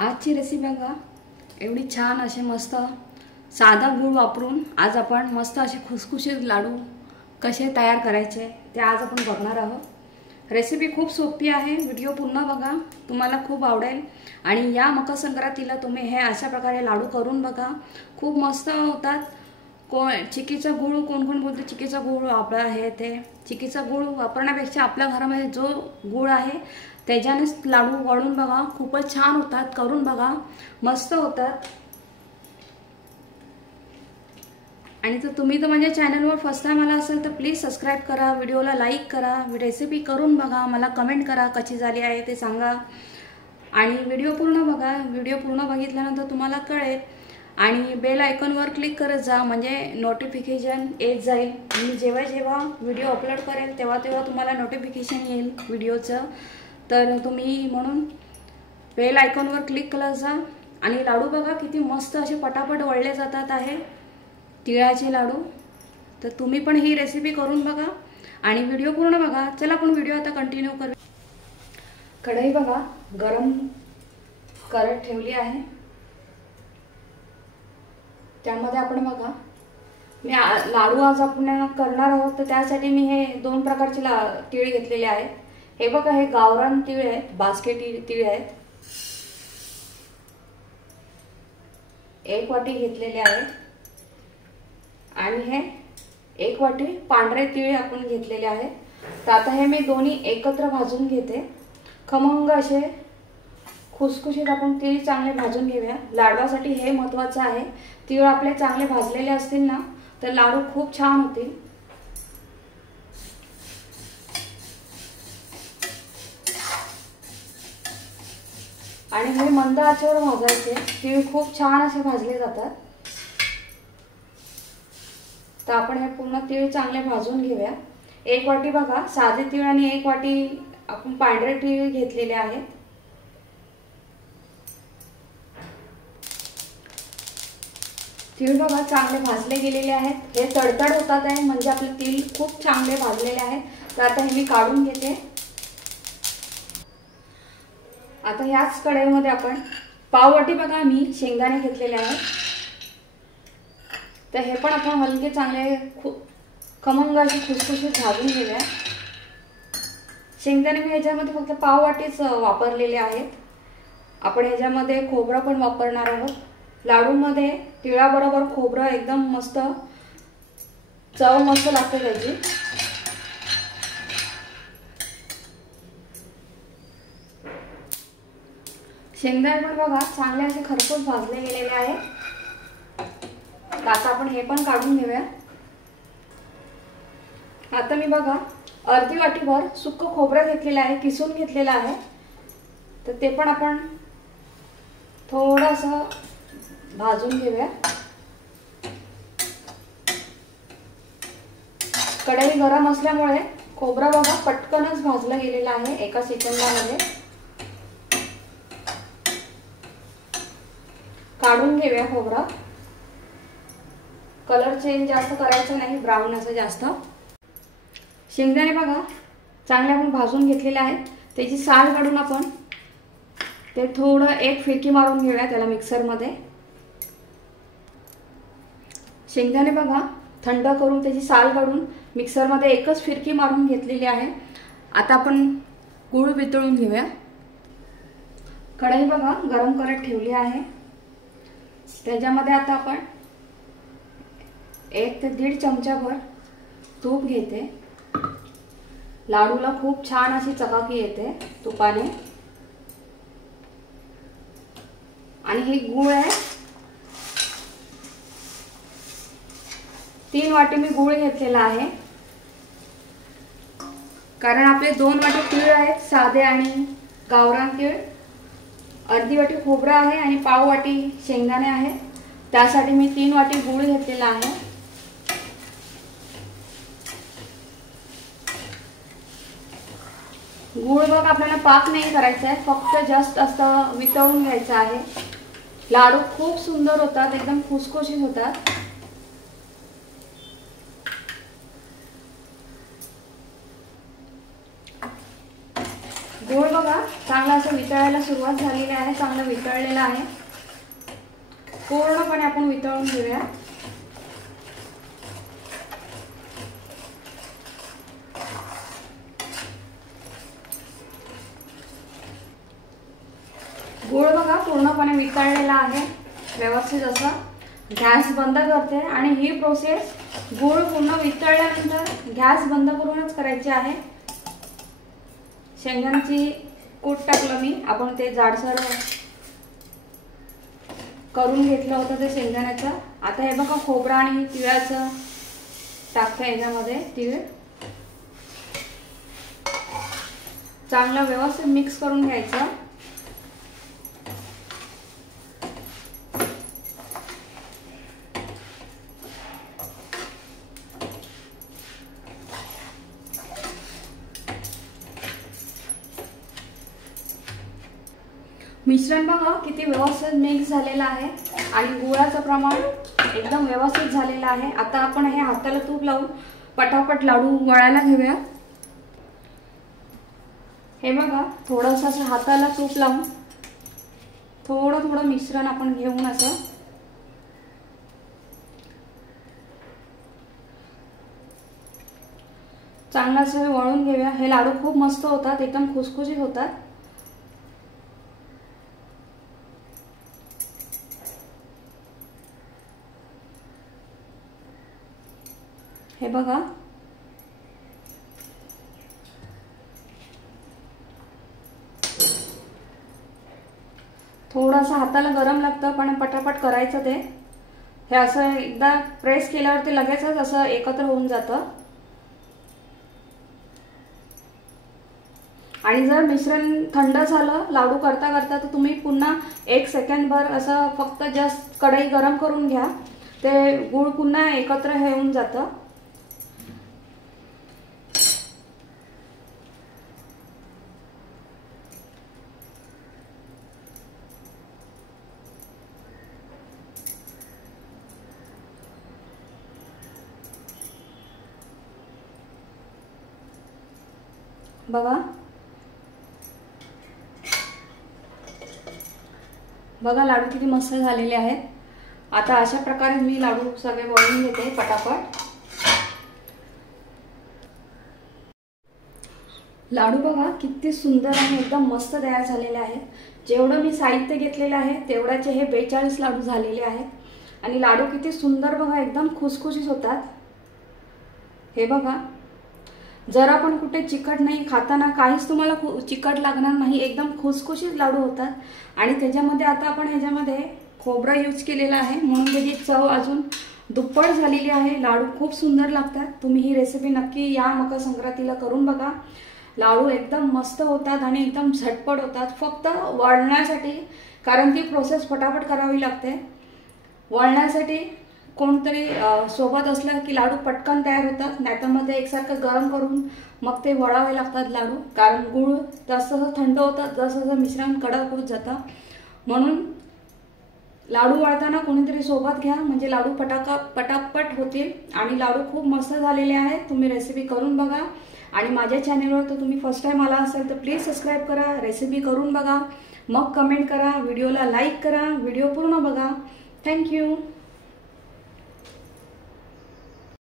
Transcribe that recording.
आजची रेसिपी बघा, एवढी छान असे मस्त साधा गूळ वापरून आज आपण मस्त असे खुसखुशीत लाडू कसे तयार करायचे ते आज आपण बघणार आहोत। रेसिपी खूप सोपी आहे, व्हिडिओ पूर्ण बघा, तुम्हाला खूप आवडेल। आणि या मकर संक्रांतीला तुम्ही हे अशा प्रकारे लाडू करून बघा, खूप मस्त होतात। चिकीचा गूळ कोण कोण बोलते चिकीचा गूळ आपला आहे, ते चिकीचा गूळ वापरण्यापेक्षा आपल्या घरामध्ये जो गूळ आहे त्याच्यानेच लाडू वळून बघा, खूपच छान होतात। करून बघा, मस्त होतात। आणि जर तुम्ही तर माझ्या चॅनलवर फर्स्ट टाइम आला असेल तर प्लीज सबस्क्राइब करा, व्हिडिओला लाईक करा, रेसिपी करून बघा, मला कमेंट करा कशी झाली आहे ते सांगा। आणि व्हिडिओ पूर्ण बघा, व्हिडिओ पूर्ण बघितल्यानंतर तुम्हाला कळेल। आणि बेल आयकॉनवर क्लिक करत जा, म्हणजे नोटिफिकेशन येत जाईल। मी जेव्हा जेव्हा व्हिडिओ अपलोड करेल तेव्हा तेव्हा तुम्हाला नोटिफिकेशन येईल व्हिडिओचं। तर तुम्ही म्हणून बेल आयकॉनवर क्लिक करत जा। आणि लाडू बघा किती मस्त असे पटापट वळले जातात आहे तिळाचे लाडू। तर तुम्ही पण ही रेसिपी करून बघा आणि व्हिडिओ पूर्ण बघा। चला आपण व्हिडिओ आता कंटिन्यू करू। कढई बघा गरम करत ठेवली आहे, त्यामध्ये आपण बघा मी लाडू आज आपण करणार आहोत, तर त्यासाठी मी हे दोन प्रकारचे तीळ घेतलेले आहेत। हे बघा, हे गावरान तीळ आहेत, बास्केटी तीळ आहेत, एक वाटी घेतलेले आहे। आणि हे एक वाटी पांढरे तीळ आपण घेतलेले आहेत। तर आता हे मी दोन्ही एकत्र भाजून घेते, खमंग असे खुसखुशीत आपण तीळ चांगले भाजून घेऊया। लाडवासाठी हे महत्त्वाचं आहे, तीळ आपले चांगले भाजलेले असतील ना तर लाडू खूप छान होतील। आणि हे मंद आचेवर भाजायचे, तीळ खूप छान असे भाजले जातात। तर आपण हे पूर्ण तीळ चांगले भाजून घेऊया। एक वाटी बघा साधे तीळ आणि एक वाटी आपण पांढरे तीळ घेतलेले आहेत। तीळ बघा चांगले भाजले गेलेले आहेत, हे तडतड होतात आहे, म्हणजे आपले तीळ खूप चांगले भाजलेले आहेत। तर आता हे मी काढून घेते। आता ह्याच कढईमध्ये आपण पाववाटी बघा मी शेंगदाणे घेतलेले आहेत, तर हे पण आपण हलके चांगले खमंग असे खुसखुशीत भाजून घेऊया। शेंगदाणे मी ह्याच्यामध्ये फक्त पाववाटीच वापरलेले आहेत। आपण ह्याच्यामध्ये खोबरं पण वापरणार आहोत। लाडूमध्ये तिळाबरोबर खोबरं एकदम मस्त चव मस्त लागते त्याची। शेंगदाणे पण बघा चांगले असे खरपूस भाजले गेलेले आहेत। आता आपण हे पण काढून घेऊया। आता मी बघा अर्धी वाटीभर सुक्क खोबरं घेतलेलं आहे, किसून घेतलेलं आहे, तर ते पण आपण थोडंसं भाजून घेऊया। कढई गरम असल्यामुळे खोबरं बघा पटकनच भाजलं गेलेलं आहे, एका सेकंदामध्ये। काढून घेऊया खोबरं, कलर चेंज जास्त करायचं नाही, ब्राऊन असं जास्त। शेंगदाणे बघा चांगले आपण भाजून घेतलेले आहेत, त्याची साल काढून आपण ते थोडं एक फिरकी मारून घेऊया त्याला मिक्सरमध्ये। शेंगदाणे बघा थंड करून त्याची साल काढून मिक्सरमध्ये एकच फिरकी मारून घेतलेली आहे। आता आपण गूळ वितळून घेऊया। कढई बघा गरम करत ठेवली आहे, त्याच्यामध्ये आता आपण 1 ते 1.5 चमचाभर तूप घेते। लाडूला खूप छान अशी चकाकी येते तुपाने। आणि हे गूळ आहे, 3 वाटी मी गूळ घेतलेला आहे, कारण आपले 2 वाटी तीळ आहेत साधे आणि गावरान तीळ, अर्धी वाटी खोबरं आहे आणि पाव वाटी शेंगदाणे आहे, त्यासाठी मी 3 वाटी गूळ घेतलेला आहे। गूळ बघ आपल्याला पाक नाही करायचा आहे, फक्त जस्ट असं वितळून घ्यायचं आहे। लाडू खूप सुंदर होतात, एकदम खुसखुशीत होतात। गूळ बघा चांगला असं वितळायला सुरुवात झालेली आहे, चांगलं वितळलेलं आहे. पूर्णपणे आपण वितळून घेऊया. गूळ बघा पूर्णपणे वितळलेला आहे व्यवस्थित असं. गॅस बंद करते आणि ही प्रोसेस गूळ पूर्ण वितळल्यानंतर गॅस बंद करूनच करायची आहे. शेंगदाण्याची कूट टाकलं मी, आपण ते जाडसर करून घेतलं होतं ते शेंगदाण्याचं. आता हे बघा खोबरं आणि तिळाचं टाकते याच्यामध्ये. तीळ चांगलं व्यवस्थित मिक्स करून घ्यायचं. मिश्रण बघा किती व्यवस्थित मिक्स झालेलं आहे आणि गुळाचं प्रमाण एकदम व्यवस्थित झालेलं आहे. आता आपण हे हाताला तूप लावून पटापट लाडू वळायला घेऊया. हे बघा थोडंसं असं हाताला तूप लावून थोडं थोडं मिश्रण आपण घेऊन असं चांगलं असं वळून घेऊया. हे लाडू खूप मस्त होतात, एकदम खुसखुशीत होतात. हे बघा थोडंसं हाताला गरम लागतं पण पटापट करायचं ते. हे असं एकदा प्रेस केल्यावर ते लगेचच असं एकत्र होऊन जातं. आणि जर मिश्रण थंड झालं लाडू करता करता तर तुम्ही पुन्हा 1 सेकंडभर असं फक्त जस्ट कढई गरम करून घ्या, ते गूळ पुन्हा एकत्र हे होऊन जातं. बघा बघा लाडू किती मस्त झालेले आहेत. आता अशा प्रकारे मी लाडू सगळे वळून घेते पटापट. लाडू बघा किती सुंदर आणि एकदम मस्त तयार झालेले आहेत. जेवढं मी साहित्य घेतलेलं आहे तेवढ्याचे हे 42 लाडू झालेले आहेत आणि लाडू किती सुंदर बघा एकदम खुसखुशीत होतात. हे बघा जरा पण कुठे चिकट नाही, खाताना काहीच तुम्हाला चिकट लागणार नाही, एकदम खुसखुशीत लाडू होतात. आणि त्याच्यामध्ये आता आपण ह्याच्यामध्ये खोबरं यूज केलेलं आहे म्हणून त्याची चव अजून दुप्पट झालेली आहे. लाडू खूप सुंदर लागतात. तुम्ही ही रेसिपी नक्की या मकर संक्रांतीला करून बघा. लाडू एकदम मस्त होतात आणि एकदम झटपट होतात. फक्त वळण्यासाठी, कारण ती प्रोसेस फटाफट करावी लागते, वळण्यासाठी कोणतरी सोबत असलं की लाडू पटकन तयार होतात. नाहीतर मग ते एकसारखं गरम करून मग ते वळावे लागतात लाडू, कारण गूळ जसं थंड होतं जसं मिश्रण कडक होत जातं. म्हणून लाडू वळताना कोणीतरी सोबत घ्या म्हणजे लाडू पटापट होतील. आणि लाडू खूप मस्त झालेले आहेत. तुम्ही रेसिपी करून बघा. आणि माझ्या चॅनलवर तर तुम्ही फर्स्ट टाइम आला असेल तर प्लीज सबस्क्राईब करा, रेसिपी करून बघा, मग कमेंट करा, व्हिडिओला लाईक करा, व्हिडिओ पूर्ण बघा. थँक्यू.